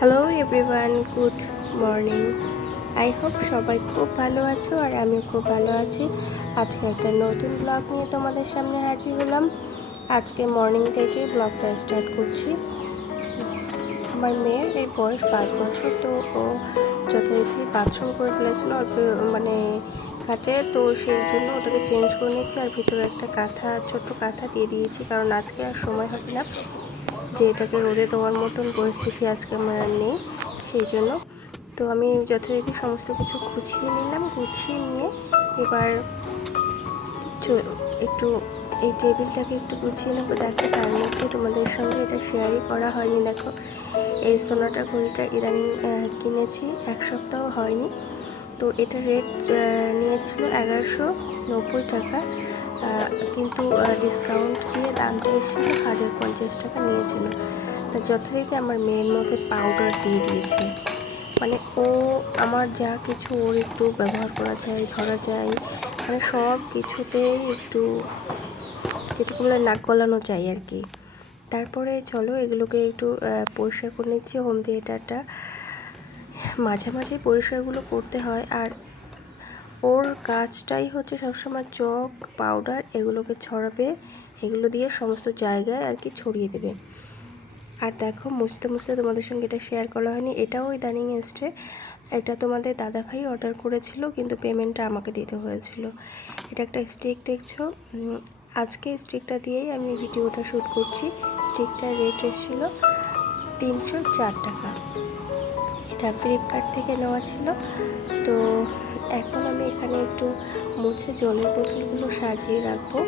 Hello everyone, good morning. I hope সবাই খুব ভালো আছো আর আমিও খুব ভালো আছি। আজকে একটা নতুন ব্লগ নিয়ে তোমাদের সামনে হাজির হলাম। আজকে মর্নিং থেকে ব্লগটা স্টার্ট করছি। আমার মেয়ের এই বয়স 5 বছর, তো ও যথারীতি বাথরুম করে ফেলেছিল অল্প খাটে, তো সেই জন্য ওটাকে চেঞ্জ করে নিচ্ছি। আর ভিতরে একটা কাঁথা, ছোট্ট কাঁথা দিয়ে দিয়েছি, কারণ আজকে আর সময় হবে না যে এটাকে রোদে দেওয়ার মতন পরিস্থিতি আজকে আমার আর নেই, সেই জন্য। তো আমি যথারীতি সমস্ত কিছু গুছিয়ে নিলাম। গুছিয়ে নিয়ে এবার একটু এই টেবিলটাকে একটু গুছিয়ে নেবো। দেখো, তার মধ্যে তোমাদের সঙ্গে এটা শেয়ারই করা হয়নি। দেখো, এই সোনাটা ঘড়িটা ইদানিং কিনেছি, 1 সপ্তাহ হয়নি। তো এটা রেট নিয়েছিল 1190 টাকা, কিন্তু ডিসকাউন্ট দিয়ে দামটা এসেছিল 1050 টাকা নিয়েছিল। তা যথারীতি আমার মেয়ের মধ্যে পাউডার দিয়ে দিয়েছে, মানে ও আমার যা কিছু ওর একটু ব্যবহার করা যায়, ধরা যায়, মানে সব কিছুতেই একটু যেটাকে বলে নাক গলানো চাই আর কি। তারপরে চলো এগুলোকে একটু পরিষ্কার করে নিচ্ছি। হোম থিয়েটারটা মাঝে মাঝে পরিষ্কারগুলো করতে হয়, আর ওর কাজটাই হচ্ছে সবসময় চক পাউডার এগুলোকে ছড়াবে, এগুলো দিয়ে সমস্ত জায়গায় আর কি ছড়িয়ে দেবে। আর দেখো, মুছতে মুছতে তোমাদের সঙ্গে এটা শেয়ার করা হয়নি, এটাও ইদানিং এসছে। এটা তোমাদের দাদাভাই অর্ডার করেছিল, কিন্তু পেমেন্টটা আমাকে দিতে হয়েছিল। এটা একটা স্টিক দেখছো, আজকে স্টিকটা দিয়েই আমি ভিডিওটা শ্যুট করছি। স্টিকটার রেট এসেছিল 304 টাকা। এটা ফ্লিপকার্ট থেকে নেওয়া ছিল। তো এখন আমি এখানে একটু মুছে জলের বোতলগুলো সাজিয়ে রাখবো।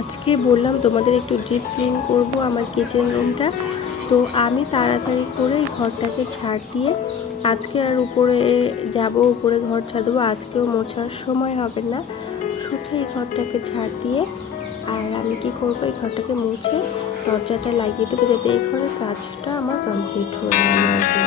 আজকে বললাম তোমাদের একটু ডিপ ক্লিন করবো আমার কিচেন রুমটা। তো আমি তাড়াতাড়ি করে ঘরটাকে ঝাড় দিয়ে আজকে আর উপরে যাব, উপরে ঘর ঝাড় দেবো। আজকেও মোছার সময় হবে না, শুধু এই ঘরটাকে ঝাড় দিয়ে আর আমি কি করবো, এই ঘরটাকে মুছে দরজাটা লাগিয়ে দেবো, যাতে এই ঘরের কাজটা আমার কমপ্লিট হয়ে গেল আর কি।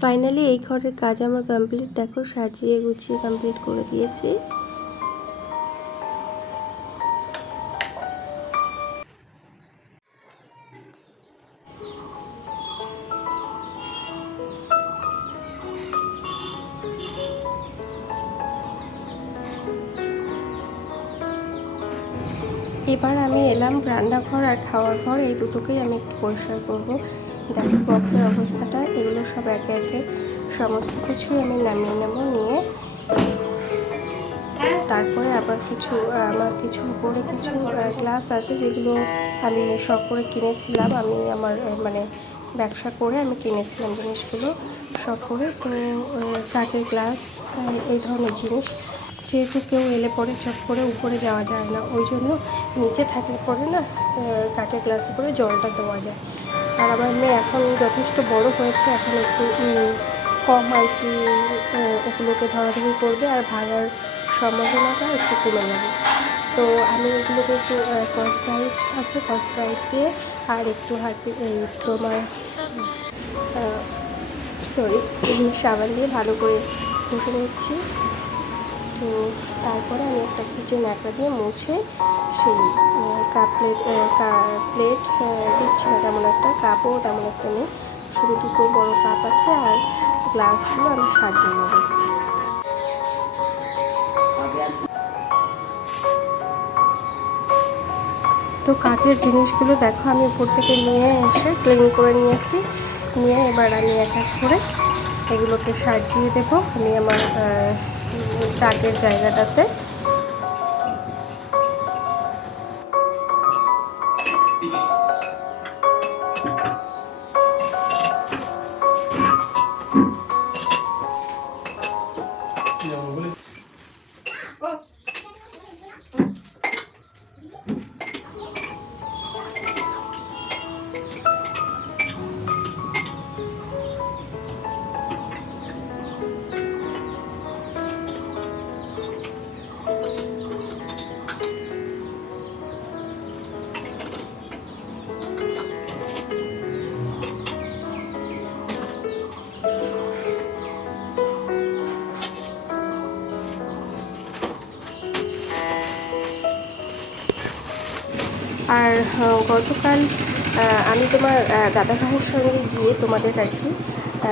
ফাইনালি এই ঘরের কাজ আমার কমপ্লিট। দেখো, সাজিয়ে গুছিয়ে কমপ্লিট করে দিয়েছি। এবার আমি এলাম রান্নাঘর আর খাওয়ার ঘর, এই দুটোকেই আমি একটু পরিষ্কার করবো। দেখো বক্সের অবস্থাটা, এগুলো সব একে একে সমস্ত কিছুই আমি নামিয়ে নেব। নিয়ে তারপরে আবার আমার কিছু উপরে কিছু গ্লাস আছে, যেগুলো আমি শখ করে কিনেছিলাম। আমি আমার মানে ব্যবসা করে আমি কিনেছিলাম জিনিসগুলো শখ করে। তো কাঁচের গ্লাস, এই ধরনের জিনিস, যেহেতু কেউ এলে পরে চট করে উপরে যাওয়া যায় না, ওই জন্য নিচে থাকলে পরে না কাঁচের গ্লাসে করে জলটা দেওয়া যায়। আর আমার মেয়ে এখন যথেষ্ট বড় হয়েছে, এখন একটু কম আর কি ওগুলোকে ধরাধরি করবে, আর ভাঙার সম্ভাবনাটা একটু কমে যাবে। তো আমি এগুলোকে একটু কস্ট্রাইট আছে, কস্ট্রাইট দিয়ে আর একটু তোমার সাবান দিয়ে ভালো করে ঘষে নিচ্ছি। তো তারপরে আমি একটা কিচেন ন্যাকড়া দিয়ে মুছে সেই প্লেট দিচ্ছি না, তেমন একটা কাপও তেমন একটা নেই, শুধু দুটো বড় কাপ আছে, আর গ্লাসগুলো আমি সাজিয়ে নেব। তো কাচের জিনিসগুলো দেখো আমি উপর থেকে নিয়ে এসে ক্লিন করে নিয়েছি। নিয়ে এবার আমি এক এক করে এগুলোকে সাজিয়ে দেবো আমি আমার তাকের জায়গাটাতে। আর গতকাল আমি তোমার দাদা ভাইয়ের সঙ্গে গিয়ে তোমাদের আর কি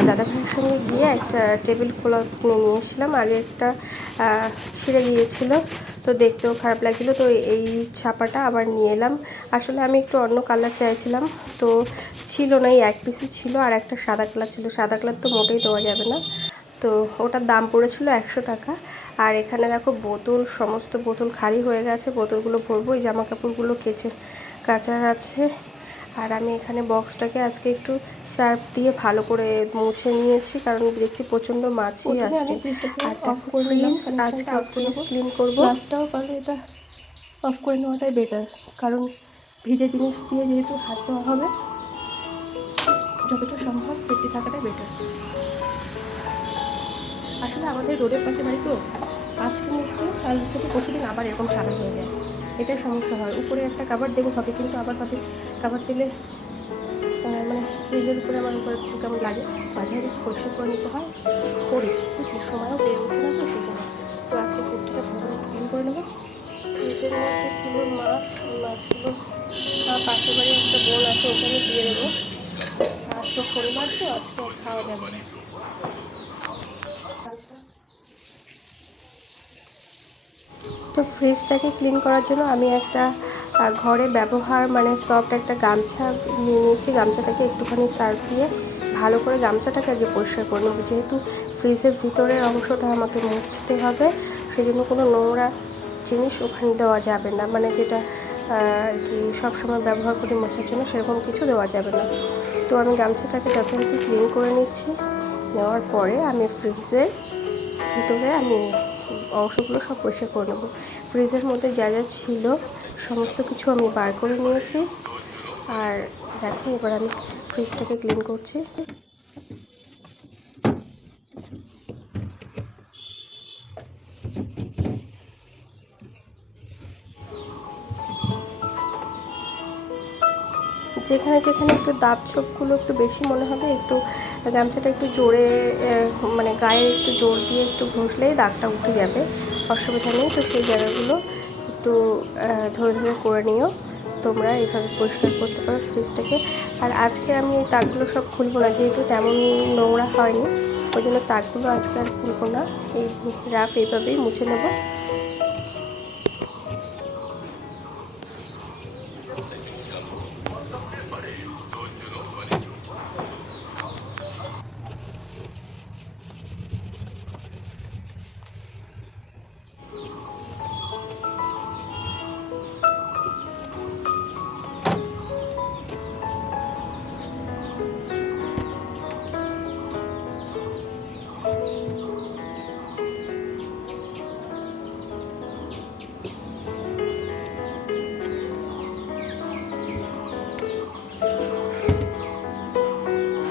দাদা ভাইয়ের সঙ্গে গিয়ে একটা টেবিল ক্লথ কিনে নিয়ে এসেছিলাম। আগে একটা ছিঁড়ে গিয়েছিল, তো দেখতেও খারাপ লাগছিলো, তো এই ছাপাটা আবার নিয়ে এলাম। আসলে আমি একটু অন্য কালার চাইছিলাম, তো ছিল না, এই এক পিসই ছিল, আর একটা সাদা কালার ছিল। সাদা কালার তো মোটেই দেওয়া যাবে না, তো ওটার দাম পড়েছিল 100 টাকা। আর এখানে দেখো বোতল, সমস্ত বোতল খালি হয়ে গেছে, বোতলগুলো ভরবো। এই জামা কাপড়গুলো কাচার আছে। আর আমি এখানে বক্সটাকে আজকে একটু সার্ফ দিয়ে ভালো করে মুছে নিয়েছি, কারণ দেখছি প্রচণ্ড মাছি আসছে। আর আজকে ফ্রিজ ক্লিন করবো, গ্লাসটাও পারলে এটা অফ করে নেওয়াটাই বেটার, কারণ ভিজে জিনিস দিয়ে যেহেতু হাত ধোয়া হবে, যতটা সম্ভব সেফটি থাকাটাই বেটার। আসলে আমাদের রোডের পাশে বাড়ি তো, আজকে মুছবো, কাল থেকে পরশুদিন আবার এরকম সাদা হয়ে যায়, এটাই সমস্যা হয়। উপরে একটা কাভার দেবো ভাবে, কিন্তু আবার ভাবে কাভার দিলে মানে ফ্রিজের উপরে আমার উপরে কেমন লাগে, মাঝে মাঝে একটু পরিষ্কার করে নিতে হয়, করি বুঝলি, সময়ও পেয়ে উঠি না, তো সেই জন্য। তো আজকে ফ্রিজটাকে ভালো করে ক্লিন করে নেবো। ফ্রিজের মধ্যে ছিল মাছ, এই মাছগুলো পাশের বাড়ির একটা বোন আছে, ওখানে দিয়ে দেবো। আজকে শনিবার তো, আজকে খাওয়া যাবে না। তো ফ্রিজটাকে ক্লিন করার জন্য আমি একটা ঘরে ব্যবহার মানে সফট একটা গামছা নিয়ে নিয়েছি। গামছাটাকে একটুখানি সার্ফ দিয়ে ভালো করে গামছাটাকে আগে পরিষ্কার করে নেব, যেহেতু ফ্রিজের ভিতরের অংশটা আমাকে মুছতে হবে, সেই জন্য কোনো নোংরা জিনিস ওখানে দেওয়া যাবে না, মানে যেটা আর কি সবসময় ব্যবহার করি মোছার জন্য, সেরকম কিছু দেওয়া যাবে না। তো আমি গামছাটাকে যথারীতি ক্লিন করে নিচ্ছি। নেওয়ার পরে আমি ফ্রিজের ভিতরে আমি অংশগুলো সব পরিষ্কার করে নেবো। ফ্রিজের মধ্যে যা যা ছিল সমস্ত কিছু আমি বার করে নিয়েছি। আর দেখো, এবার আমি ফ্রিজটাকে ক্লিন করছি। যেখানে যেখানে একটু দাগ ছোপগুলো একটু বেশি মনে হবে, একটু গামছাটা একটু জোরে মানে গায়ে একটু জোর দিয়ে একটু ঘষলেই দাগটা উঠে যাবে, অসুবিধা নেই। তো সেই জায়গাগুলো একটু ধরে ধরে করে নিও, তোমরা এইভাবে পরিষ্কার করতে পারো ফ্রিজটাকে। আর আজকে আমি এই তাকগুলো সব খুলবো না, যেহেতু তেমন নোংরা হয়নি, ওই জন্য তাকগুলো আজকে আর খুলবো না, এই রাফ এইভাবেই মুছে নেবো।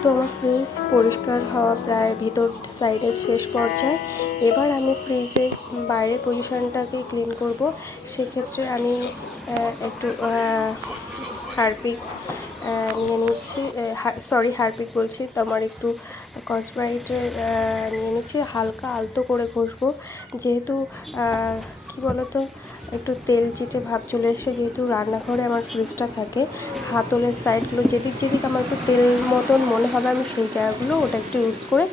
তো আমার ফ্রিজ পরিষ্কার হওয়া প্রায় ভিতর সাইডে শেষ পর্যায়ে। এবার আমি ফ্রিজের বাইরের পজিশনটাকে ক্লিন করব। সেক্ষেত্রে আমি একটু হারপিক নিয়ে নিচ্ছি, হারপিক বলছি, তোমার একটু কসব্রাইটের নিয়ে নিচ্ছি। হালকা আলতো করে ঘষবো, যেহেতু কী বলো তো, একটু তেল চিটে ভাব চলে এসে, যেহেতু রান্নাঘরে আমার ফ্রিজটা থাকে, হাতলের সাইডগুলো যেদিক যেদিক আমার একটু তেল মতন মনে হবে, আমি সেই জায়গাগুলো ওটা একটু ইউজ করে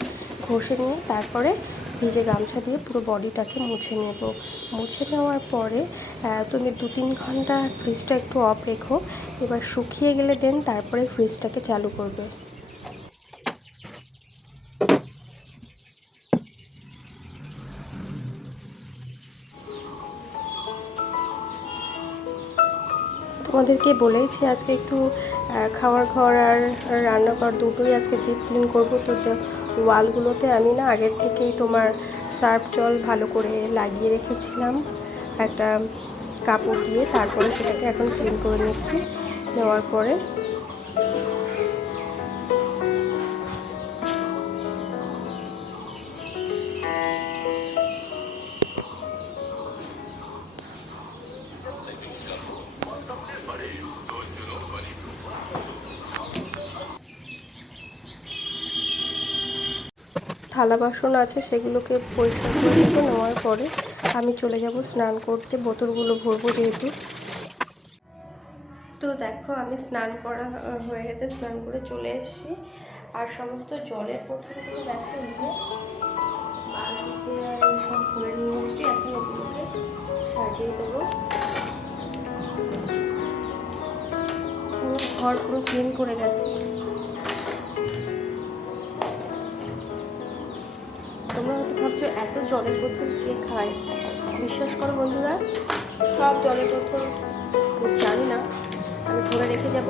ঘষে নিয়ে তারপরে ভিজে গামছা দিয়ে পুরো বডিটাকে মুছে নেব। মুছে নেওয়ার পরে তুমি 2-3 ঘন্টা ফ্রিজটা একটু অফ রেখো। এবার শুকিয়ে গেলে দেন তারপরে ফ্রিজটাকে চালু করবে। তোমাদেরকে বলেইছি আজকে একটু খাওয়ার ঘর আর রান্নাঘর দুটোই আজকে ডিপ ক্লিন করবো। তো ওয়ালগুলোতে আমি না আগের থেকেই তোমার সার্ফ জল ভালো করে লাগিয়ে রেখেছিলাম একটা কাপড় দিয়ে, তারপরে সেটাকে এখন ক্লিন করে নিচ্ছি। নেওয়ার পরে থালা বাসন আছে সেগুলোকে পরিষ্কার করে নেব। নেওয়ার পরে আমি চলে যাব স্নান করতে, বোতলগুলো ভরবো যেহেতু। তো দেখো আমি স্নান করা হয়ে গেছে, স্নান করে চলে এসেছি। আর সমস্ত জলের বোতলগুলো দেখো এই যে বালতিতে আর এইসব করে নিয়ে এসছি। এখন এগুলোকে সাজিয়ে দেবো। পুরো ঘর পুরো ক্লিন করে গেছে। তোমরা হয়তো ভাবছো এত জলের বোতল কে খায়। বিশ্বাস করো বন্ধুরা, সব জলের বোতল জানি না, আমি ধরে রেখে যাব।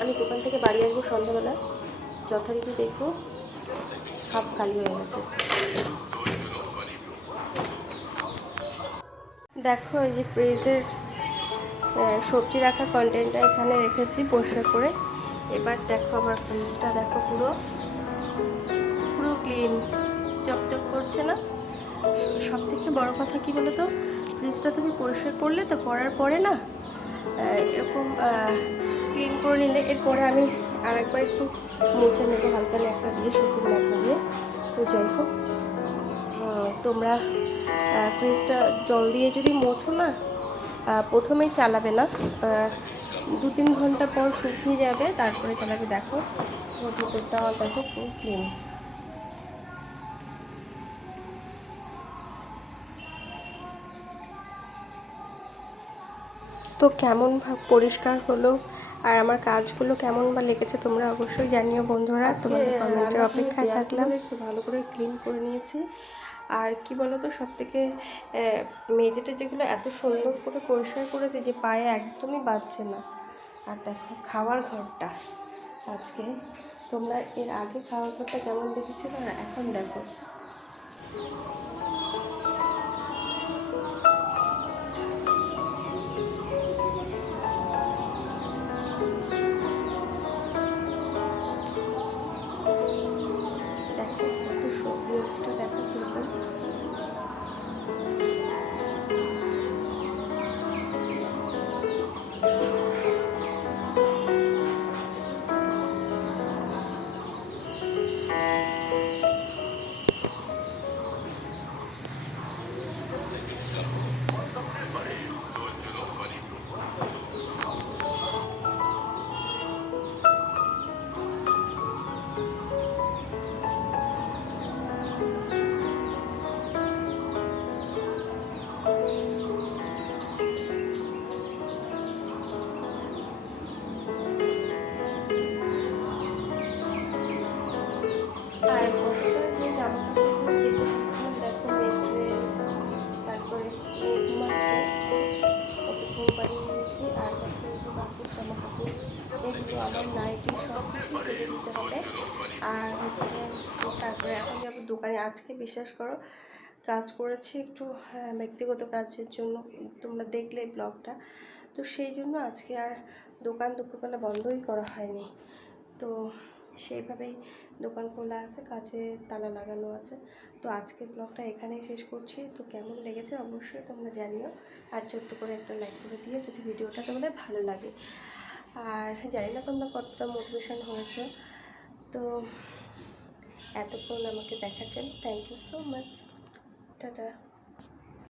আমি দোকান থেকে বাড়ি আসবো সন্ধ্যাবেলা, যথারীতি দেখবো সব খালি হয়ে গেছে। দেখো এই যে ফ্রিজের সবজি রাখার কন্টেনারটা এখানে রেখেছি পরিষ্কার করে। এবার দেখো আমার ফ্রিজটা দেখো পুরো পুরো ক্লিন, চকচক করছে না? সব থেকে বড় কথা কি বলো তো, ফ্রিজটা তুমি পরিষ্কার করলে তো, করার পরে না এরকম ক্লিন করে নিলে এরপরে আমি আর একবার একটু মুছে নেবো হালকা ন্যাকড়া দিয়ে, সুতির ন্যাকড়া দিয়ে। তো যাই হোক, তোমরা ফ্রিজটা জল দিয়ে যদি মোছো না, প্রথমেই চালাবে না, 2-3 ঘন্টা পর শুকিয়ে যাবে, তারপরে চালাবে। দেখো ওর ভিতরটা দেখো পুরো ক্লিন। তো কেমন পরিষ্কার হলো আর আমার কাজগুলো কেমন বা লেগেছে তোমরা অবশ্যই জানিও বন্ধুরা। তোমাদের কমেন্টের অপেক্ষায় থাকলাম। ভালো করে ক্লিন করে নিয়েছি। আর কি বলো তো, সব থেকে মেঝেটা যেগুলো এত সুন্দর করে পরিষ্কার করেছে যে পায়ে একদমই বাজছে না। আর দেখো খাওয়ার ঘরটা, আজকে তোমরা এর আগে খাওয়ার ঘরটা কেমন দেখেছিলে আর এখন দেখো। দেখো কত সবুজটা, দেখো কিরকম। আর গতকাল যে জামা কাপড়গুলো কেটে দিচ্ছিলাম, দেখো মেট্রেস, তারপরে ঘুমাচ্ছে, কত ঘুম পাড়িয়ে দিয়েছি। আর দেখো এই যে বাকি জামা কাপড়, এগুলো আমার নাইটি সব কিছু কেটে দিতে হবে। আর হচ্ছে তারপরে এখন যাবো দোকানে। আজকে বিশ্বাস করো কাজ করেছি একটু ব্যক্তিগত কাজের জন্য, তোমরা দেখলে ব্লগটা, তো সেই জন্য আজকে আর দোকান দুপুরবেলা বন্ধই করা হয়নি। তো সেইভাবেই দোকান খোলা আছে, কাজে তালা লাগানো আছে। তো আজকের ব্লগটা এখানেই শেষ করছি। তো কেমন লেগেছে অবশ্যই তোমরা জানিও। আর ছোট্ট করে একটা লাইক করে দিও যদি ভিডিওটা তোমাদের ভালো লাগে। আর জানি না তোমরা কতটা মোটিভেশন হয়েছে। তো এতক্ষণ আমাকে দেখার জন্য thank you so much. Tata.